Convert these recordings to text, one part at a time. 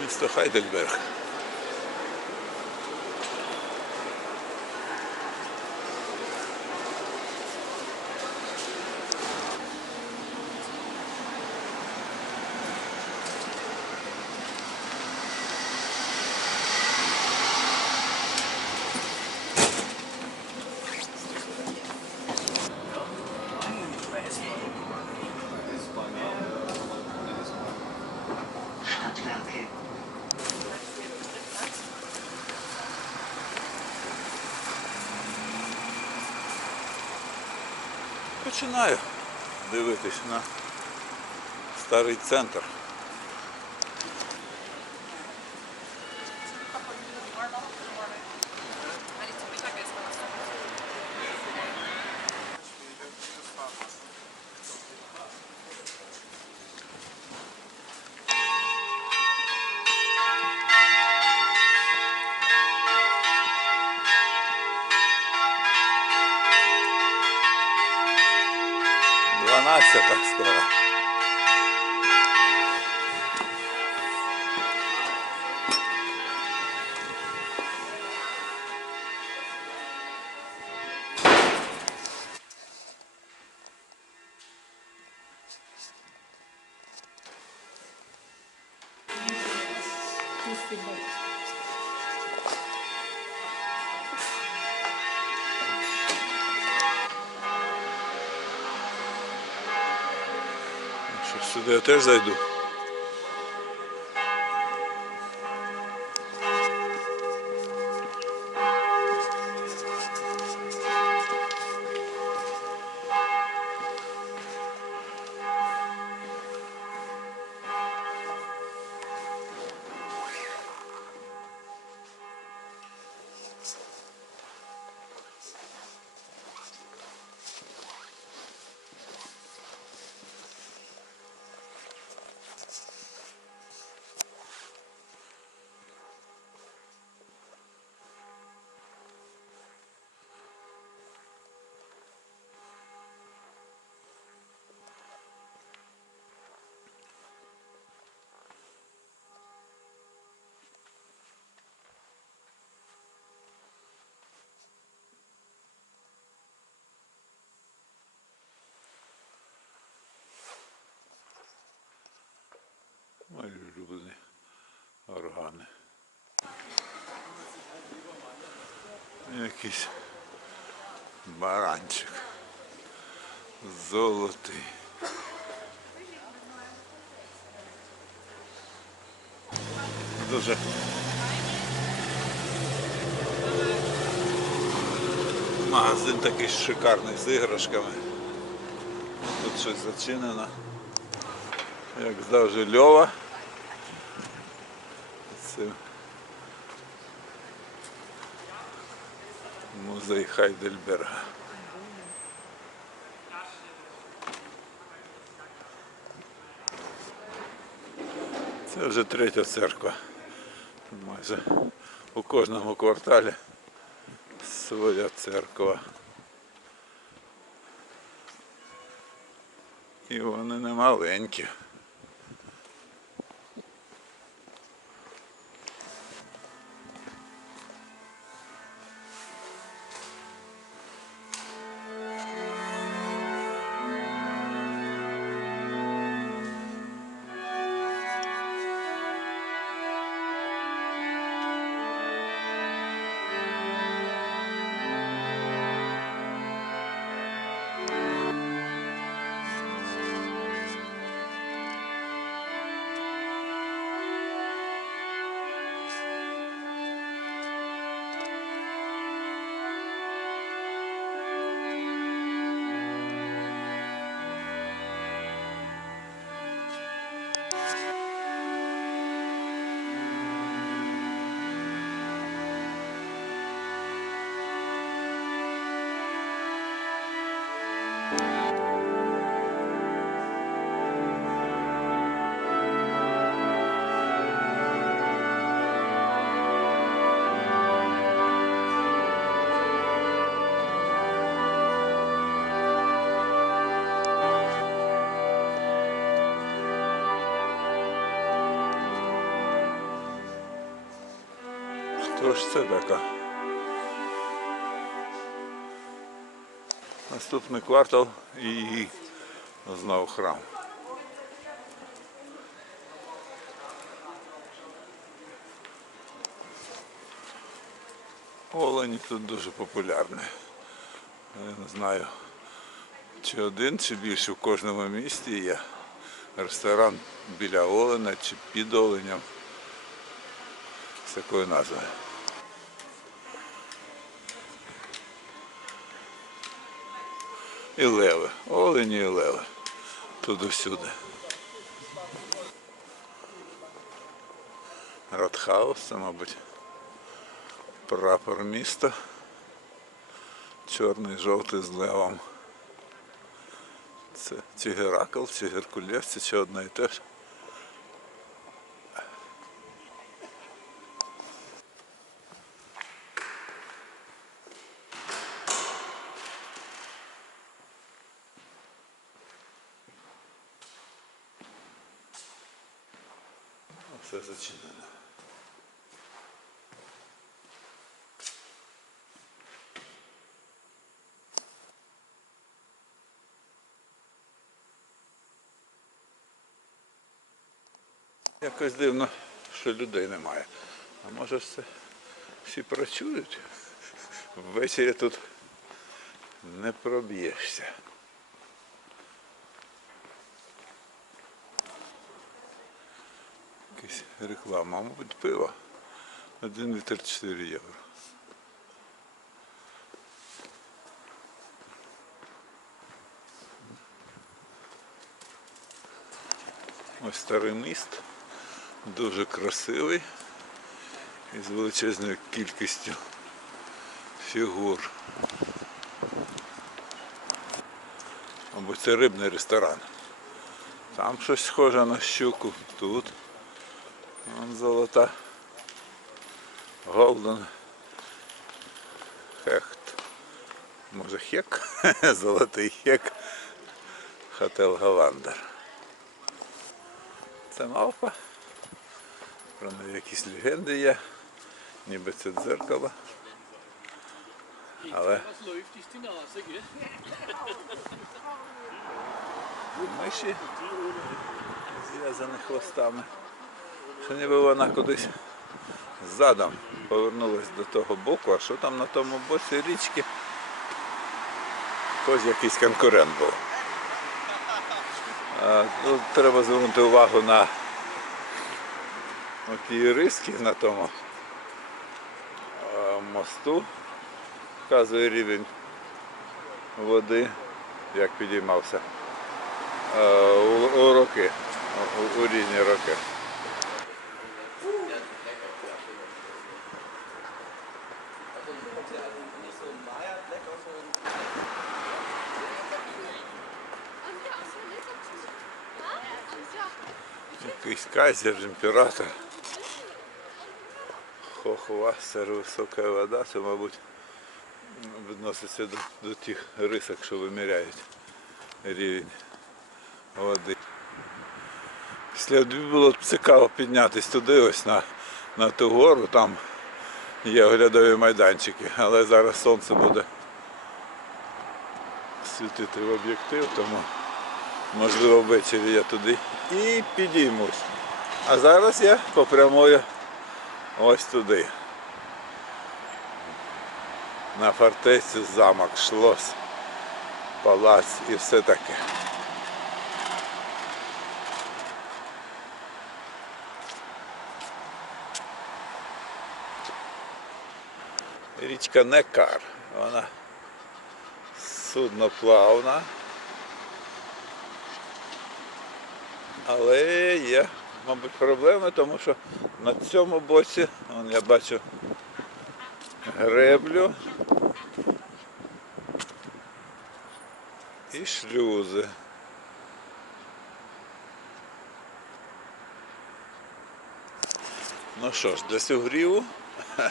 mit der Heidelberg. Починаю дивитись на старий центр. Дванадцята скоро. Що сюди я теж Мої улюблені органи. Якийсь баранчик. Золотий. Дуже магазин такий шикарний з іграшками. Тут щось зачинено. Як завжди Льова. Це музей Хайдельберга. Це вже третя церква. Майже у кожному кварталі своя церква. І вони не маленькі. Тож це така. Наступний квартал і знову храм. Олені тут дуже популярні. Я не знаю, чи один, чи більше в кожному місті є ресторан біля Олена чи під Оленем. З такою назвою. І леви. Олені і леви. Туди-сюди. Радхаус, це, мабуть, прапор міста. Чорний, жовтий з левом. Це чи Геракл, чи Геркулес, це чи одне і те ж. Все зачинено. Якось дивно, що людей немає. А може все всі працюють? Ввечері тут не проб'єшся. Якась реклама, мабуть, пиво. Один літр 4 євро. Ось старий міст, дуже красивий і з величезною кількістю фігур. Мабуть, це рибний ресторан. Там щось схоже на щуку, тут. Вон золота. Голден. Хехт. Може хек? Золотий хек. Хотел Галандер. Це мавпа. Про неї якісь легенди є. Ніби це дзеркало. Але миші зв'язані хвостами. Що ніби вона кудись задом повернулась до того боку, а що там на тому боці річки? Ось якийсь конкурент був. А, ну, треба звернути увагу на ті риски на тому мосту. Вказує рівень води, як підіймався е, у, роки, у різні роки. Якийсь кайзер, імператор. Хохва, висока вода, це, мабуть, відноситься до, до тих рисок, що виміряють рівень води. Після було цікаво піднятися туди, ось на, на ту гору, там є оглядові майданчики, але зараз сонце буде світити в об'єктив, тому можливо ввечері я туди і підіймусь. А зараз я попрямую ось туди. На фортецю замок, шлос, палац і все таке. Річка Некар. Вона судноплавна. Але є, мабуть, проблеми, тому що на цьому боці, вон я бачу греблю і шлюзи. Ну що ж, для сюгріву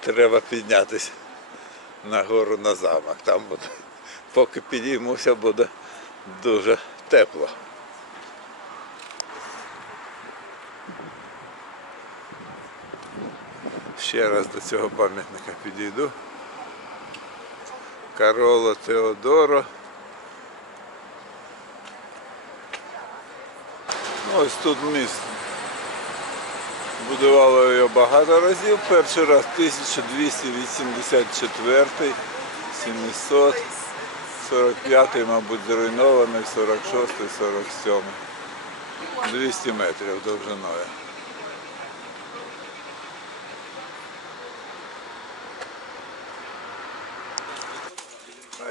треба піднятися на гору на замок. Там буде, поки підіймуся, буде дуже тепло. Ще раз до цього пам'ятника підійду. Кароло Теодоро. Ось тут міст. Будувало його багато разів. Перший раз 1284, 745, мабуть, зруйнований, 46, 47. 200 метрів довжиною.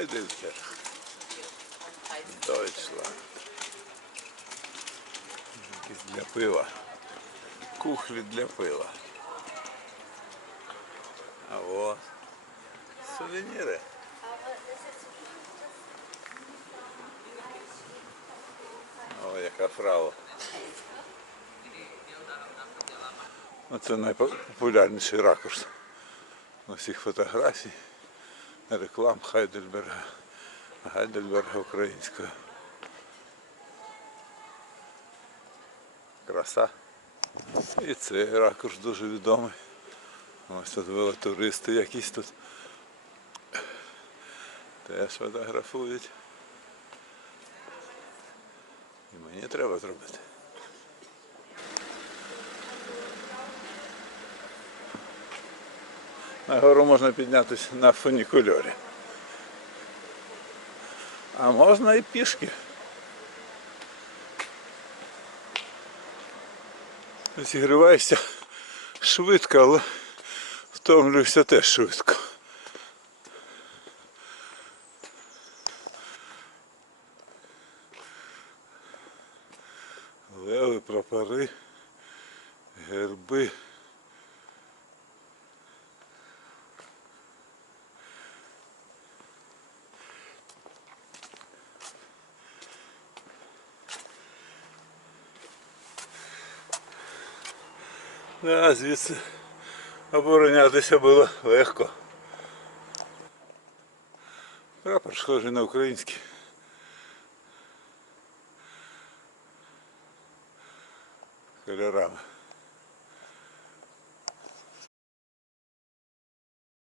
Heidelberg. Deutschland. Для пива. Кухлі для пива. А от. Сувеніри. О, яка фрау. Оце найпопулярніший ракурс усіх фотографій, реклам Хайдельберга, Хайдельберга українського. Краса. І цей ракурс дуже відомий. Ось тут велотуристи якісь тут теж фотографують. І мені треба зробити. На гору можна піднятися на фунікульорі. А можна і пішки. Зігріваєшся швидко, але втомлюєшся теж швидко. Да, звідси оборонятися було легко. Прапор схожий на український.